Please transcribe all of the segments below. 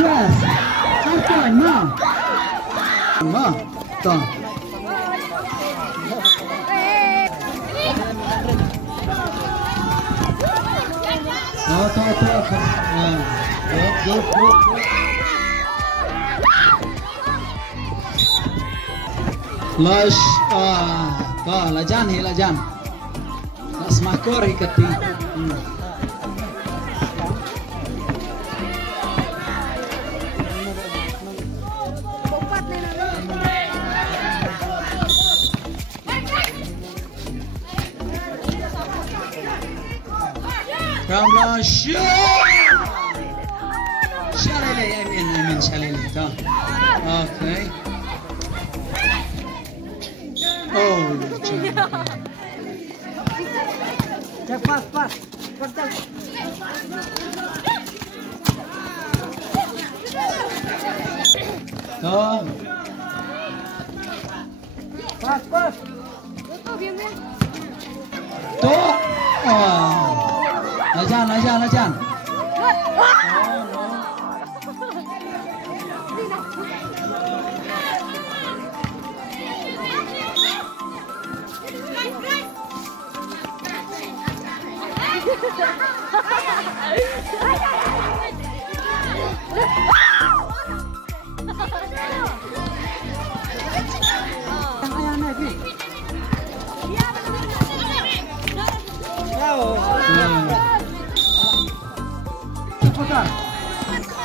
Yes. Sampai nah. Nah, tuh. Tuh. Good. Lush, lajan. Tak semakor ikati. Come shoot! Shalele. Okay. Oh, pas. Pas. Tuh. Lajan.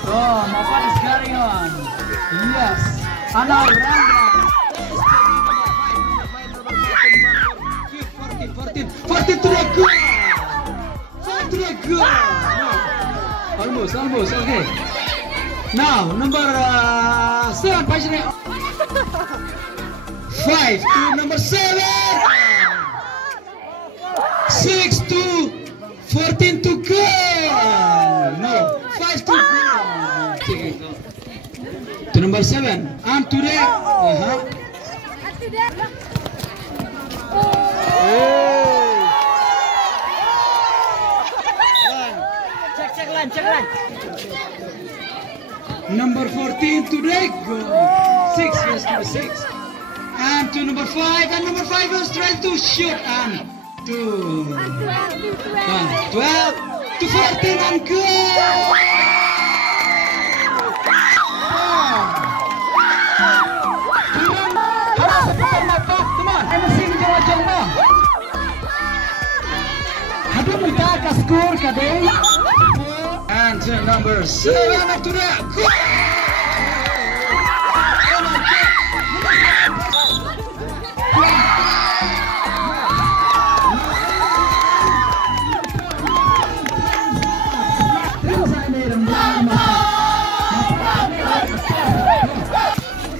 Oh, what is going on? Yes, Anal Randa. 14 to the goal. 4 to the goal. Almost, okay. Now, number 7, 5 to number 7. 6 to 14 to goal. No, 5 to goal. To number 7. And today. Cek lan. Number 14 today. Go. 6, yes, number 6. And to number 5. And number 5 was trying to shoot. And to 12 to 14 and go. Score kadang. And to number 7 to the goal.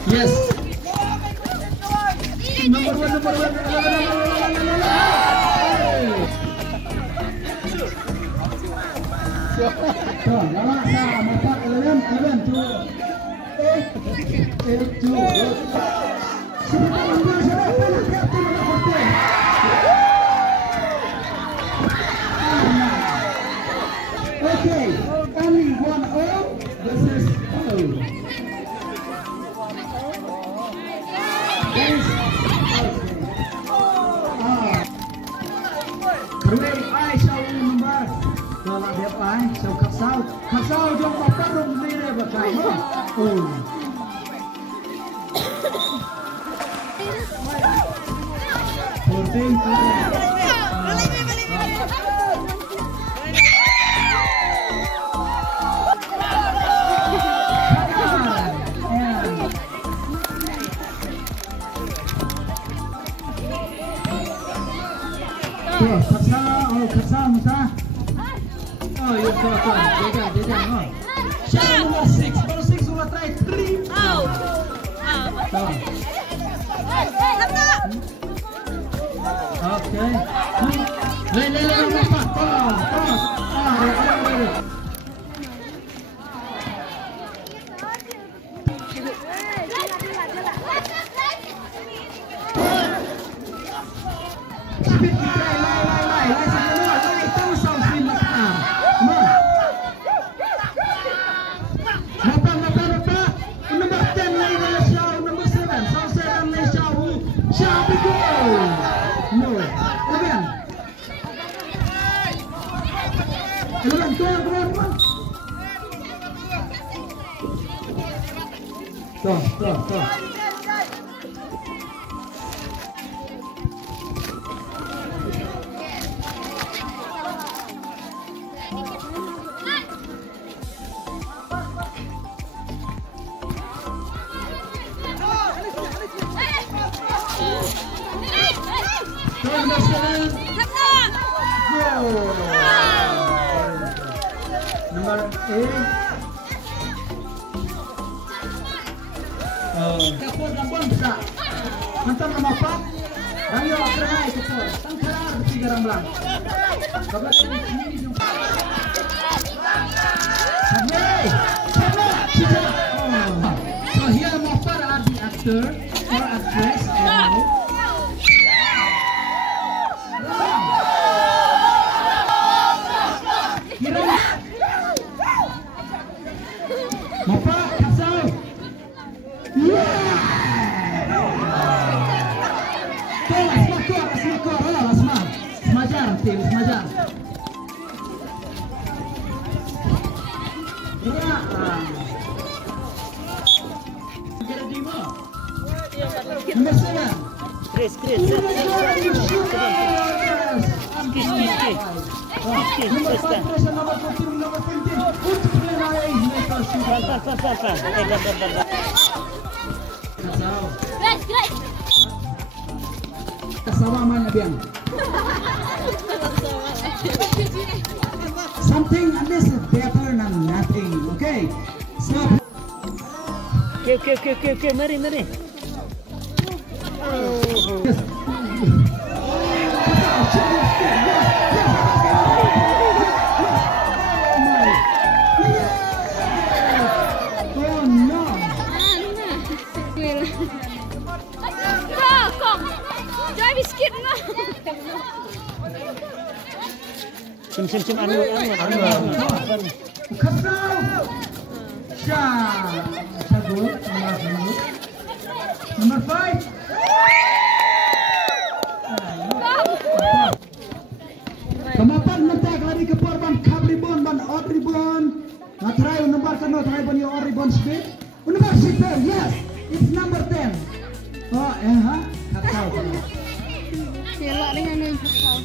Yes. Number one. Okay, only 1-0. This is 0. Ai sau number là đẹp ai sau khắc sau trong bọc các đồng đi đây và cái Khasa Musa. Oh, you saw Dejan, no. Shot number 6. Number 6 will try 3. Okay. Speed try Number 8. Kapur Lampon bisa. Mantan nomor 4. Rayo Akramai Kapur. Tangkaran 3 Ramblang. Kabar ini jumpa. So here Mofar are the actor or actress. Mofar, kasau. Semajar, tim semajar. Number 7. Chris. Number 5, number 14, number 15. Kasawa man biang. Something at least better than nothing. Okay. So. Okay. Mari. Yes. Sim anu. Kasau. Number 5. Kemapan mentak lari ke korban kabribon ban odribon. Try number kan try ban your odribon speed. Number 6. Yes, it's number 10. Oh, Kasau. Selak dengan yang Kasau.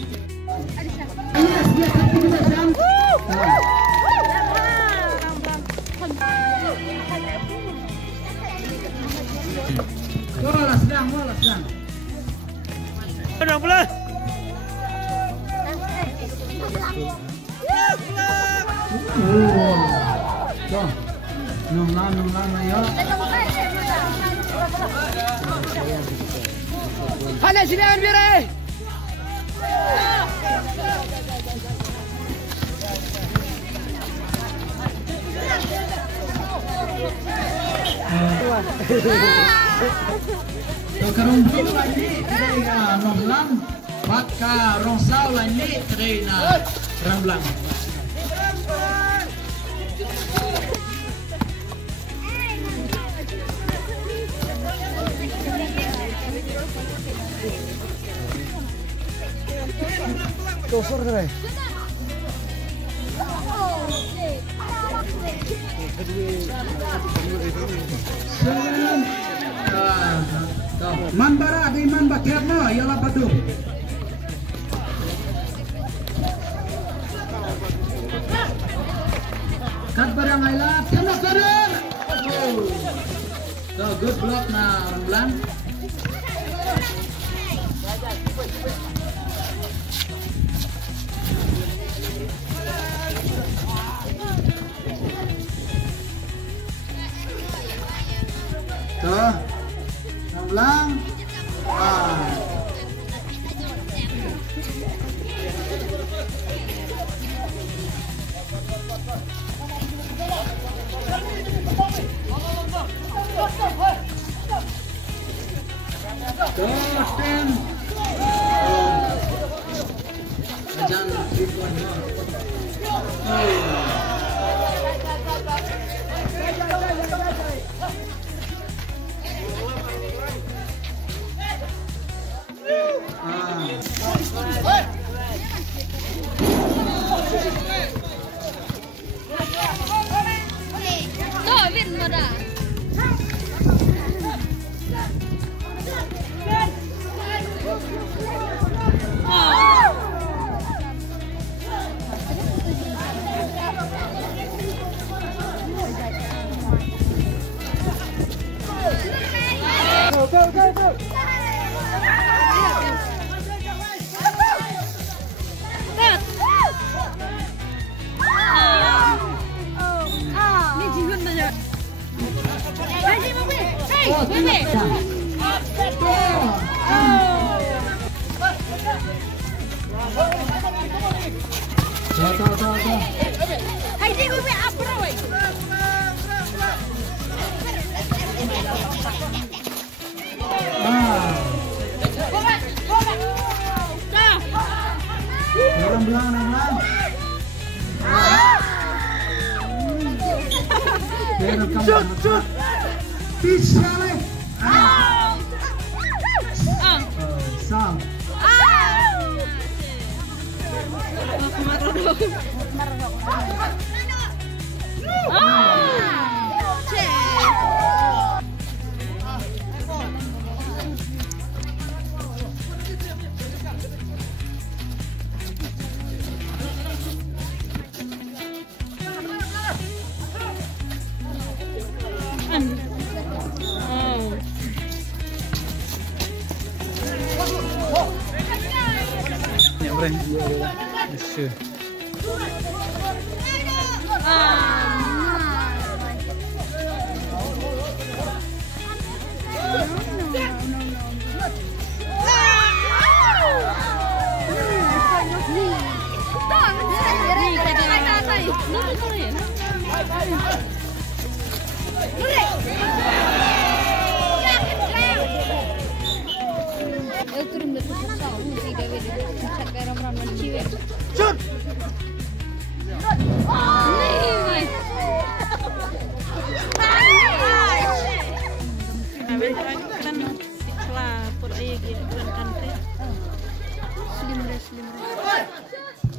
Yes, kita jam. Mola sedang. Pedang pula. Nung lan ya. Hana sini biare. Karong dulu lagi dari Nonglang, baka Rongsau lagi dari Ramblang. Tosor kere. Man bara di man bakiat mo ialah Badung. Kat barang aila tembak kanan. So good block na Ramblang. Ramblang. Hai di gue apa woi? Shoot. Bisa leh. Sang. Yang Sure.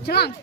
Jelang.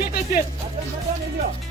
Check that pit.